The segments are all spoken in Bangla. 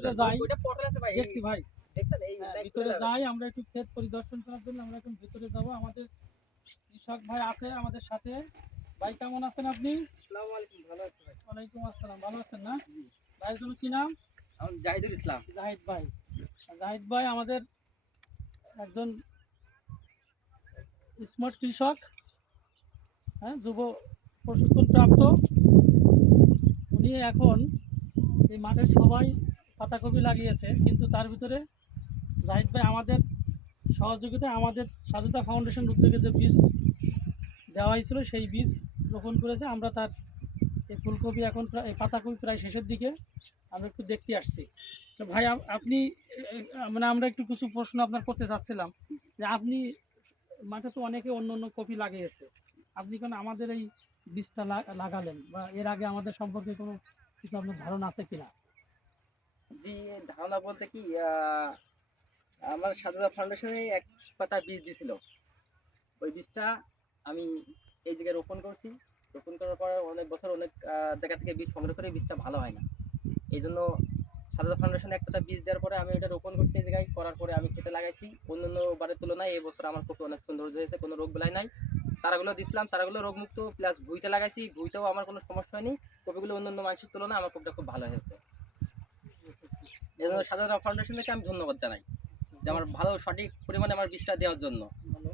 ভিতরে যাই, দেখছি ভাই ভিতরে যাই, আমরা একটু ক্ষেত পরিদর্শন করার জন্য আমরা এখন ভিতরে যাব। আমাদের কৃষক ভাই আছে আমাদের সাথে। ভাই কেমন আছেন আপনি? আসসালামু আলাইকুম, ভালো আছি ভাই। ওয়ালাইকুম আসসালাম, ভালো আছেন না? ভাই তুমি কি নাম? আমি জাহিদুল ইসলাম। জাহিদ ভাই। জাহিদ ভাই আমাদের একজন স্মার্ট কৃষক, হ্যাঁ, যুব প্রশিক্ষণ প্রাপ্ত। উনি এখন এই মাঠের সবাই পাতাকপি লাগিয়েছে, কিন্তু তার ভিতরে জাহিদ ভাই আমাদের সহযোগিতায় আমাদের স্বাধীনতা ফাউন্ডেশন উদ্যোগে যে বীজ দেওয়া হয়েছিল সেই বীজ রোপণ করেছে। আমরা তার এই ফুলকপি এখন প্রায়, এই পাতাকপি প্রায় শেষের দিকে, আমরা একটু দেখতে আসছি। তো ভাই আপনি মানে আমরা একটু কিছু প্রশ্ন আপনার করতে চাচ্ছিলাম যে আপনি মাঠে তো অনেকে অন্য অন্য কপি লাগিয়েছে, আপনি কেন আমাদের এই বীজটা লাগালেন, বা এর আগে আমাদের সম্পর্কে কোনো কিছু আপনার ধারণা আছে কিনা? জি, ধারণা বলতে কি, আমার স্বাধীনতা ফাউন্ডেশনে এক পাতা বীজ দিছিল। ওই বীজটা আমি এই জায়গায় রোপণ করছি। রোপণ করার পর অনেক বছর অনেক জায়গা থেকে বীজ সংগ্রহ করে বীজটা ভালো হয় না। এই জন্য স্বাধীনতা ফাউন্ডেশনে এক পাতা বীজ দেওয়ার পরে আমি এটা রোপণ করছি এই জায়গায়। করার পরে আমি খেতে লাগাইছি। অন্যান্য বারের তুলনায় এই বছর আমার কপি অনেক সৌন্দর্য হয়েছে, কোনো রোগ বেলায় নাই। চারাগুলো দিছিলাম, চারাগুলো রোগমুক্ত, প্লাস ভুঁইতে লাগাইছি, ভুঁইতেও আমার কোনো সমস্যা হয়নি। কপিগুলো অন্যান্য মানুষের তুলনায় আমার কপিটা খুব ভালো হয়েছে। এই জন্য স্বাধীনতা ফাউন্ডেশন থেকে আমি ধন্যবাদ জানাই যে আমার ভালো সঠিক পরিমাণে আমার বীজটা দেওয়ার জন্য। ভালো।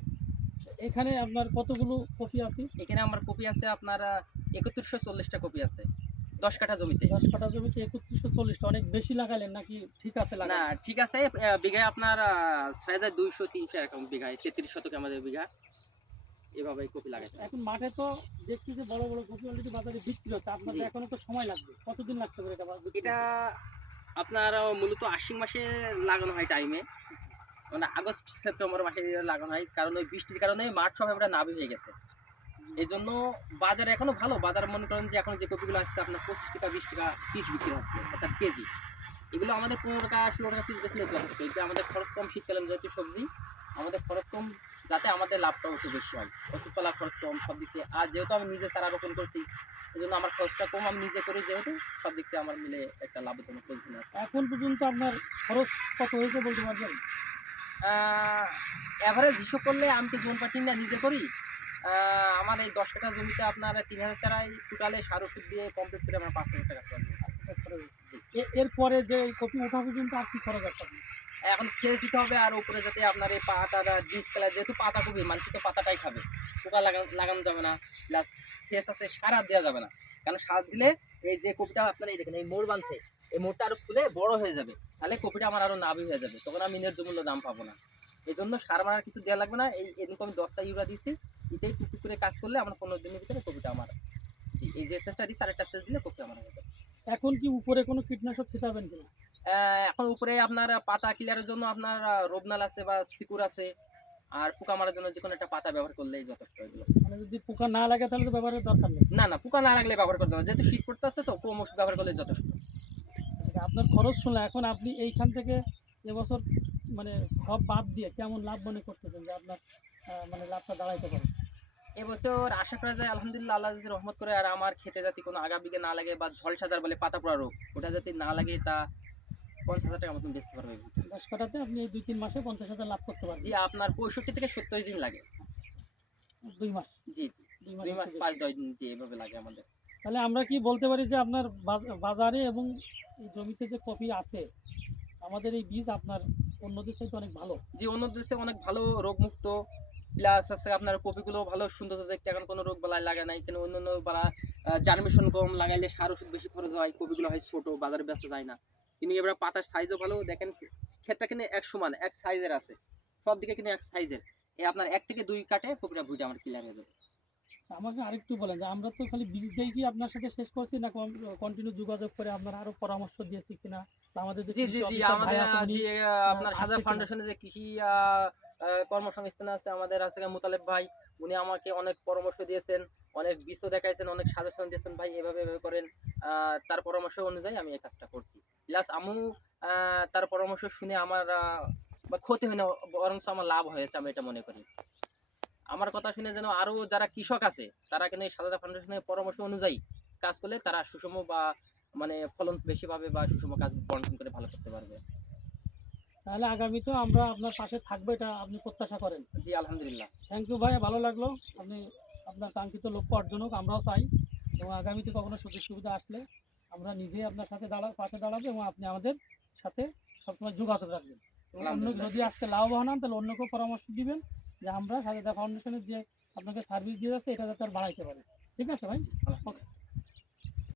এখানে আপনার কতগুলো কপি আছে? এখানে আমার কপি আছে আপনার 3140টা কপি আছে 10 কাঠা জমিতে। 10 কাঠা জমিতে 3140টা, অনেক বেশি লাগালেন নাকি ঠিক আছে না, লাগালেন? ঠিক আছে। বিঘায় আপনার 6200-300 এরকম বিঘায়, 33 শতকে আমাদের বিঘা, এভাবে কপি লাগাইতে হয়। এখন মাঠে তো দেখছি যে বড় বড় কপি অলরেডি বাজারে বিক্রি হচ্ছে, আপনার জি, তো এখনো তো সময় লাগবে, কতদিন লাগতে পারে এটা বিক্রি এটা হতে? আপনার মূলত আশ্বিন মাসে লাগানো হয় টাইমে, মানে আগস্ট সেপ্টেম্বর মাসে লাগানো হয়, কারণ ওই বৃষ্টির কারণে মাঠ সব এবার নাবি হয়ে গেছে। এই জন্য বাজারে এখনো ভালো বাজার, মনে করেন যে এখন যে কপিগুলো আসছে আপনার 25 টাকা 20 টাকা পিস বিক্রি হচ্ছে অর্থাৎ কেজি। এগুলো আমাদের 15 টাকা 16 টাকা পিস বেচলে যথেষ্ট। এটা আমাদের খরচ কম, শীতকালীন যেহেতু সবজি, আমাদের খরচ কম, যাতে আমাদের লাভটাও একটু বেশি হয়। ওষুধপালা খরচ কম সব দিক থেকে। আর যেহেতু আমি নিজে চারা রোপণ করছি, এই জন্য আমার খরচটা কম, আমি নিজে করি যেহেতু, সব দিক থেকে আমার মিলে একটা লাভজনক পজিশন আছে। এখন পর্যন্ত আপনার খরচ কত হয়েছে বলতে পারবেন? অ্যাভারেজ হিসাব করলে আমি তো জোন পাটি না নিজে করি। আমার এই 10 কাঠা জমিতে আপনার 3000 চারায় টোটালে সার ওষুধ দিয়ে কমপ্লিট করে আমার 5000 টাকা খরচ হয়েছে। 80 টাকা খরচ হয়েছে। এরপরে যে এই কপি ওঠা পর্যন্ত আর কি খরচ আছে আপনার? এখন সেচ দিতে হবে, আর উপরে যাতে আপনার এই পাতাটা বীজ ফেলা, যেহেতু পাতাকপি মানুষ তো পাতাটাই খাবে, পোকা লাগানো যাবে না, প্লাস সেচ আছে, সার আর দেওয়া যাবে না। কারণ সার দিলে এই যে কপিটা আপনার এই দেখেন এই মোড় বানছে, এই মোড়টা আরো খুলে বড় হয়ে যাবে, তাহলে কপিটা আমার আরো নাবি হয়ে যাবে, তখন আমি ন্যায্য মূল্য দাম পাবো না। এই জন্য সার মারার কিছু দেওয়া লাগবে না। এই এরকম আমি 10টা ইউরিয়া দিচ্ছি, এটাই টুকটুক করে কাজ করলে আমার 15 দিনের ভিতরে কপিটা আমার, জি, এই যে সেচটা দিচ্ছি আরেকটা সেচ দিলে কপি আমার হয়ে যাবে। এখন কি উপরে কোনো কীটনাশক ছিটাবেন কিনা? এখন উপরে আপনার পাতা ক্লিয়ারের জন্য আপনার রোবনাল আছে বা সিকুর আছে, আর পোকা মারার জন্য যেকোনো একটা পাতা ব্যবহার করলেই যথেষ্ট এগুলো। মানে যদি পোকা না লাগে তাহলে তো ব্যবহারের দরকার নেই। না, না, পোকা না লাগলে ব্যবহার করতে হবে, যেহেতু শীত পড়তেছে তো কম ওষুধ ব্যবহার করলে যথেষ্ট। আচ্ছা, আপনার খরচ শুনলে এখন আপনি এইখান থেকে এবছর মানে সব বাদ দিয়ে কেমন লাভ মনে করতেছেন যে আপনার মানে লাভটা দাঁড়াইতে পারে? এবছর আশা করা যায় আলহামদুলিল্লাহ, আল্লাহ যদি রহমত করে আর আমার খেতে যাতে কোনো আগাবিগে না লাগে, বা ঝলসাদার বলে পাতা পোড়া রোগ, ওটা যাতে না লাগে, তা 50,000 টাকা মতন বেচতে পারবে। 10 কাঠাতে আপনি এই 2-3 মাসে 50,000 লাভ করতে জি, পারবেন? আপনার 65 থেকে 70 দিন লাগে। 2 মাস? জি, জি, 2 মাস 2 মাস একটু বেশি। 5-10 দিন, জি, এভাবে লাগে আমাদের। তাহলে আমরা কি বলতে পারি যে আপনার বাজারে এবং এই জমিতে যে কফি আছে, আমাদের এই বীজ আপনার অন্যদের চাইতে অনেক ভালো? জি, অন্য দেশে অনেক ভালো, রোগমুক্ত, প্লাস আছে আপনার কপিগুলো ভালো সুন্দর দেখতে, এখন কোনো রোগ বালাই লাগা নাই। কিন্তু অন্যান্য বালা জার্মিনেশন কম, লাগাইলে সার ওষুধ বেশি খরচ হয়, কপিগুলো হয় ছোট, বাজারে বেচা যায় না। কিন্তু এবার পাতার সাইজও ভালো, দেখেন ক্ষেতটা কিন্তু এক সমান এক সাইজের আছে, সব দিকে কিন্তু এক সাইজের। এই আপনার 1 থেকে 2 কাটে কপিটা ভুইটা আমার ক্লিয়ার হয়ে যাবে। আচ্ছা, আমাকে আরেকটু বলেন যে আমরা তো খালি বীজ দিয়ে কি আপনার সাথে শেষ করছি, না কন্টিনিউ যোগাযোগ করে আপনারা আরো পরামর্শ দিয়েছি কিনা, বা আমাদের যে জি, জি, কৃষি জি, অফিসার ভাই আমাদের আছে উনি জি, আপনার আসছে সাজা কিনা? ফাউন্ডেশনের যে কৃষি কর্মসংস্থান আছে আমাদের, আছে মুতালেব ভাই, উনি আমাকে অনেক পরামর্শ দিয়েছেন, অনেক বিষয় দেখাইছেন, অনেক সাজেশন দিয়েছেন, ভাই এভাবে এভাবে করেন। তার পরামর্শ অনুযায়ী আমি এই কাজটা করছি। প্লাস আমু তার পরামর্শ শুনে আমার বা ক্ষতি হয় না, বরঞ্চ আমার লাভ হয়েছে, আমি এটা মনে করি। আমার কথা শুনে যেন আরো যারা কৃষক আছে তারা কিন্তু এই সাজা ফাউন্ডেশনের পরামর্শ অনুযায়ী কাজ করলে তারা সুষম বা মানে ফলন বেশি পাবে বা সুষম কাজ বন্টন করে ভালো করতে পারবে। তাহলে আগামীতেও আমরা আপনার পাশে থাকবো, এটা আপনি প্রত্যাশা করেন। জি আলহামদুলিল্লাহ। থ্যাংক ইউ ভাই, ভালো লাগলো। আপনি আপনার কাঙ্ক্ষিত লক্ষ্য অর্জন হোক, আমরাও চাই। এবং আগামীতে কখনো সুযোগ সুবিধা আসলে আমরা নিজেই আপনার সাথে পাশে দাঁড়াবো এবং আপনি আমাদের সাথে সবসময় যোগাযোগ রাখবেন। এবং অন্য আলহামদুলিল্লাহ। যদি আজকে লাভবান হন তাহলে অন্যকেও পরামর্শ দিবেন যে আমরা সাজেদা ফাউন্ডেশনের যে আপনাকে সার্ভিস দিয়ে যাচ্ছে এটা যাতে আর বাড়াইতে পারে। ঠিক আছে ভাই? জি, আলহামদুলিল্লাহ। ওকে।